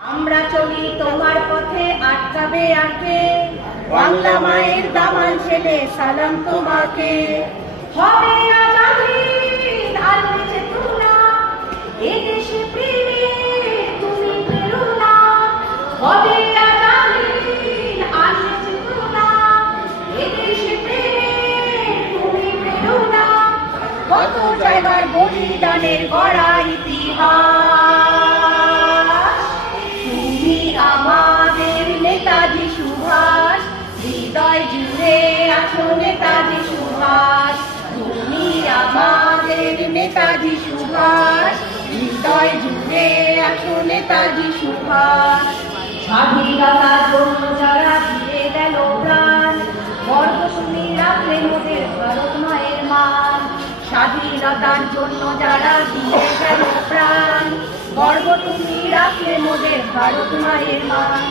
আমরা চলি তোমার পথে, আটকাবে আটকে বাংলা মায়ের দামাল ছেলে, সালাম তোমাকে। হবে আজাদিন আর বেঁচে তুলনা, এ দেশে প্রেমে তুমি প্রেরণা। হবে আজাদিন আর বেঁচে তুলনা, এ দেশে প্রেমে তুমি প্রেরণা। কত জায়গার বলিদানের গড়া ইতিহাস, তুমি আমাদের নেতাজি সুভাষ। হৃদয় জুড়ে আছো নেতাজি সুভাষ, তুমি আমাদের নেতাজি সুভাষ। হৃদয় জুড়ে আছো নেতাজি সুভাষ। স্বাধীনতার জন্য যারা দিয়ে গেল প্রাণ, গর্ব তুমি রাখলে মোদের ভারত মায়ের মান। স্বাধীনতার জন্য যারা দিয়ে গেল প্রাণ, গর্ব তুমি রাখলে মোদের ভারত মায়ের মান।